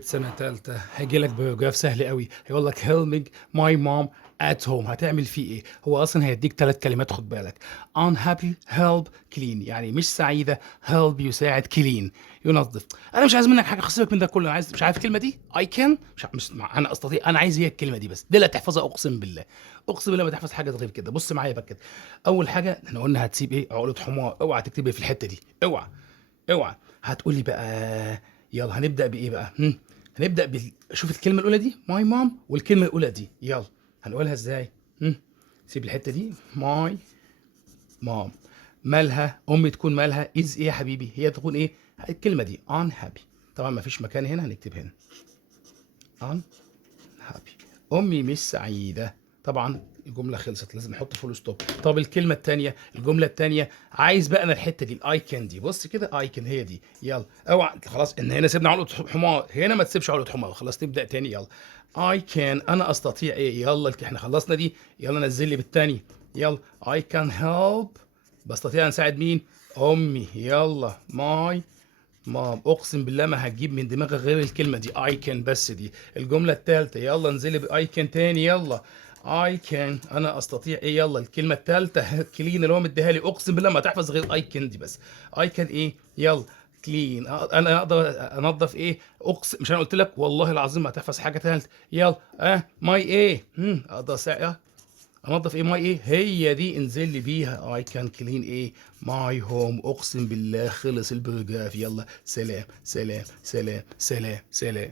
سنة تالتة هيجي لك بجواب سهل أوي، هيقول لك helping my mom at home هتعمل فيه إيه؟ هو أصلًا هيدّيك 3 كلمات خُد بالك unhappy help clean يعني مش سعيدة help يساعد clean ينضّف. أنا مش عايز منّك حاجة سيبك من ده كلّه، أنا عايز مش عارف الكلمة دي I can مش أنا أستطيع، أنا عايز هي الكلمة دي بس، دي اللي هتحفظها أقسم بالله، أقسم بالله ما تحفظ حاجة غير كده. بُص معايا بقى كده، أول حاجة إحنا قُلنا هتسيب إيه، عقلة حمار، اوعى تكتب إيه في الحتّة دي، اوعى. اوعى. هتقول لي بقى يلا هنبدأ بإيه بقى؟ هنبدأ شوف الكلمة الأولى دي my mom والكلمة الأولى دي يلا هنقولها إزاي؟ سيب الحتة دي my mom مالها أمي تكون مالها is إيه يا حبيبي؟ هي تكون إيه؟ الكلمة دي unhappy طبعا ما فيش مكان هنا هنكتب هنا unhappy أمي مش سعيدة طبعا الجملة خلصت لازم نحط فول ستوب. طب الكلمة التانية الجملة التانية عايز بقى أنا الحتة دي الأي كان دي بص كده أي كان هي دي يلا اوعى خلاص إن هنا سيبنا عقلة حمار هنا ما تسيبش عقلة حمار خلاص نبدأ تاني يلا I can أنا أستطيع إيه يلا إحنا خلصنا دي يلا نزل لي بالتاني يلا I can help بستطيع أن أساعد مين أمي يلا my مام اقسم بالله ما هتجيب من دماغك غير الكلمه دي اي كان بس دي الجمله الثالثه يلا انزلي باي كان تاني يلا اي كان انا استطيع ايه يلا الكلمه الثالثه كلين اللي هو مديها لي اقسم بالله ما تحفظ غير اي كان دي بس اي كان ايه يلا كلين انا اقدر انظف ايه اقسم مش انا قلت لك والله العظيم ما هتحفظ حاجه ثالثه يلا ماي ايه اقدر انضف ايه ماي ايه هي دي انزل لي بيها اي كان كلين ايه ماي هوم اقسم بالله خلص البرجاف يلا سلام سلام سلام سلام سلام